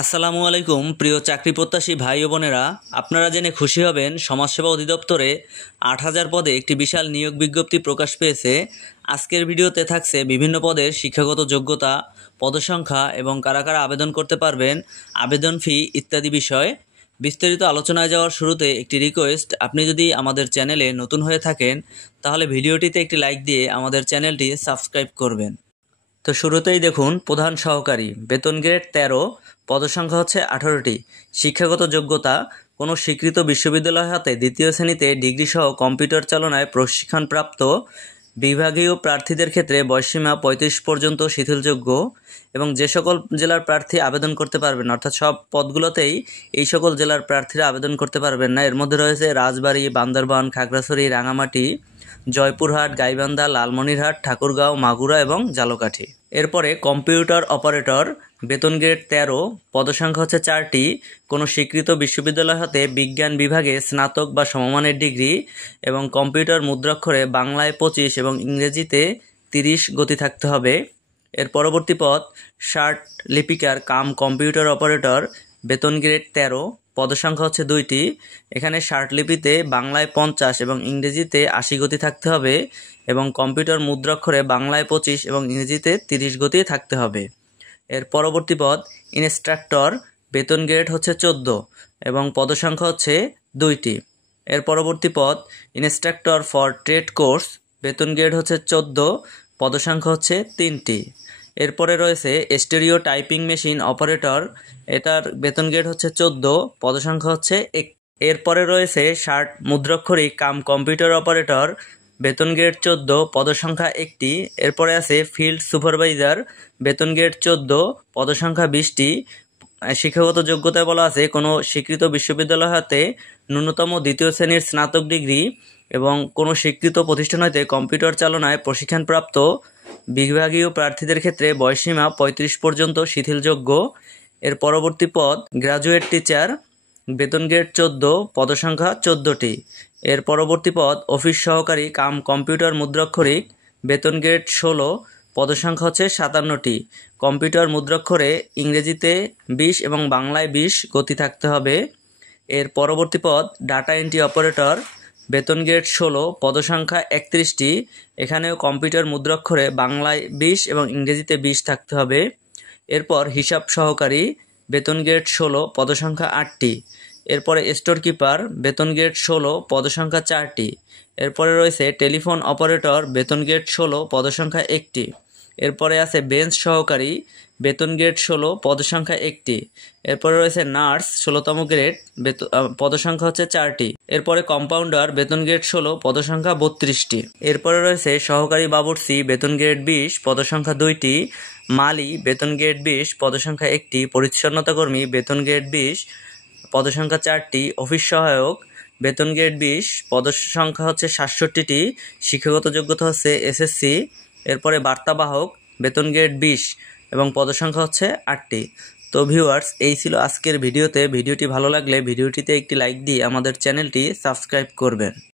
আসসালামু আলাইকুম প্রিয় চাকরি প্রত্যাশী ভাই ও বোনেরা, আপনারা জেনে খুশি হবেন সমাজসেবা অধিদপ্তরে ৮,০০০ পদে একটি বিশাল নিয়োগ বিজ্ঞপ্তি প্রকাশ পেয়েছে। আজকের ভিডিওতে থাকছে বিভিন্ন পদের শিক্ষাগত যোগ্যতা, পদসংখ্যা এবং কারা কারা আবেদন করতে পারবেন, আবেদন ফি ইত্যাদি বিষয়। বিস্তারিত আলোচনায় যাওয়ার শুরুতে একটি রিকোয়েস্ট, আপনি যদি আমাদের চ্যানেলে নতুন হয়ে থাকেন তাহলে ভিডিওটিতে একটি লাইক দিয়ে আমাদের চ্যানেলটি সাবস্ক্রাইব করবেন। তো শুরুতেই দেখুন, প্রধান সহকারী, বেতন গ্রেড 13, পদসংখ্যা হচ্ছে 18টি। শিক্ষাগত যোগ্যতা, কোনো স্বীকৃত বিশ্ববিদ্যালয় হতে দ্বিতীয় শ্রেণীতে ডিগ্রি সহ কম্পিউটার চালনায় প্রশিক্ষণপ্রাপ্ত। বিভাগীয় প্রার্থীদের ক্ষেত্রে বয়সসীমা 35 পর্যন্ত শিথিলযোগ্য এবং যে সকল জেলার প্রার্থী আবেদন করতে পারবেন, অর্থাৎ সব পদগুলোতেই এই সকল জেলার প্রার্থীরা আবেদন করতে পারবেন না। এর মধ্যে রয়েছে রাজবাড়ী, বান্দরবান, খাগড়াছড়ি, রাঙামাটি, জয়পুরহাট, গাইবান্ধা, লালমনিরহাট, ঠাকুরগাঁও, মাগুরা এবং ঝালকাঠি। এরপরে কম্পিউটার অপারেটর, বেতন গ্রেড 13, পদসংখ্যা হচ্ছে 4টি। কোনো স্বীকৃত বিশ্ববিদ্যালয় হতে বিজ্ঞান বিভাগে স্নাতক বা সমমানের ডিগ্রি এবং কম্পিউটার মুদ্রাক্ষরে বাংলায় 25 এবং ইংরেজিতে 30 গতি থাকতে হবে। এর পরবর্তী পদ শার্ট লিপিকার কাম কম্পিউটার অপারেটর, বেতন গ্রেড 13, পদসংখ্যা হচ্ছে 2টি। এখানে শার্ট লিপিতে বাংলায় 50 এবং ইংরেজিতে 80 গতি থাকতে হবে এবং কম্পিউটার মুদ্রাক্ষরে বাংলায় 25 এবং ইংরেজিতে 30 গতি থাকতে হবে। এর পরবর্তী পদ ইনস্ট্রাক্টর, বেতন গ্রেড হচ্ছে 14 এবং পদসংখ্যা হচ্ছে 2টি। এর পরবর্তী পদ ইনস্ট্রাক্টর ফর ট্রেড কোর্স, বেতন গ্রেড হচ্ছে 14, পদসংখ্যা হচ্ছে 3টি। এরপরে রয়েছে স্টেরিও টাইপিং মেশিন অপারেটর, এটার বেতন গ্রেড হচ্ছে 14, পদসংখ্যা হচ্ছে 1। এরপরে রয়েছে শার্ট মুদ্রাক্ষরিক কাম কম্পিউটার অপারেটর, বেতন গ্রেড 14, পদসংখ্যা 1টি। এরপরে আছে ফিল্ড সুপারভাইজার, বেতন গ্রেড 14, পদসংখ্যা 20টি। শিক্ষাগত যোগ্যতায় বলা আছে কোনো স্বীকৃত বিশ্ববিদ্যালয় হতে ন্যূনতম দ্বিতীয় শ্রেণীর স্নাতক ডিগ্রি এবং কোনো স্বীকৃত প্রতিষ্ঠান হতে কম্পিউটার চালনায় প্রশিক্ষণপ্রাপ্ত। বিভাগীয় প্রার্থীদের ক্ষেত্রে বয়সসীমা 35 পর্যন্ত শিথিলযোগ্য। এর পরবর্তী পদ গ্রাজুয়েট টিচার, বেতন গ্রেড 14, পদসংখ্যা 14টি। এর পরবর্তী পদ অফিস সহকারী কাম কম্পিউটার মুদ্রাক্ষরিক, বেতন গ্রেড 16, পদসংখ্যা হচ্ছে 57টি। কম্পিউটার মুদ্রাক্ষরে ইংরেজিতে 20 এবং বাংলায় 20 গতি থাকতে হবে। এর পরবর্তী পদ ডাটা এন্ট্রি অপারেটর, বেতন গ্রেড 16, পদসংখ্যা 31টি। এখানেও কম্পিউটার মুদ্রাক্ষরে বাংলায় 20 এবং ইংরেজিতে 20 থাকতে হবে। এরপর হিসাব সহকারী, বেতন গ্রেড 16, পদসংখ্যা 8টি। এরপরে স্টোর কিপার, বেতন গ্রেড 16, পদসংখ্যা 4টি। এরপরে রয়েছে টেলিফোন অপারেটর, বেতন গ্রেড 16, পদসংখ্যা 1টি। এরপরে আছে বেঞ্চ সহকারী, বেতন গ্রেড 16, পদসংখ্যা 1টি। এরপরে রয়েছে নার্স 16তম গ্রেড, পদসংখ্যা হচ্ছে 4টি। এরপরে কম্পাউন্ডার, বেতন গ্রেড 16, পদসংখ্যা 32টি। এরপরে রয়েছে সহকারী বাবুর্চি, বেতন গ্রেড 20, পদসংখ্যা 2টি। মালি, বেতন গ্রেড 20, পদসংখ্যা 1টি। পরিচ্ছন্নতা কর্মী, বেতন গ্রেড 20, পদসংখ্যা 4টি। অফিস সহায়ক, বেতন গ্রেড 20, পদসংখ্যা হচ্ছে 67টি। শিক্ষাগত যোগ্যতা হচ্ছে এসএসসি। এরপরে বার্তাবাহক, বেতন গ্রেড 20 এবং পদসংখ্যা হচ্ছে 8টি। তো ভিউয়ার্স, এই ছিল আজকের ভিডিওতে। ভিডিওটি ভালো লাগলে ভিডিওটিতে একটি লাইক দিয়ে আমাদের চ্যানেলটি সাবস্ক্রাইব করবেন।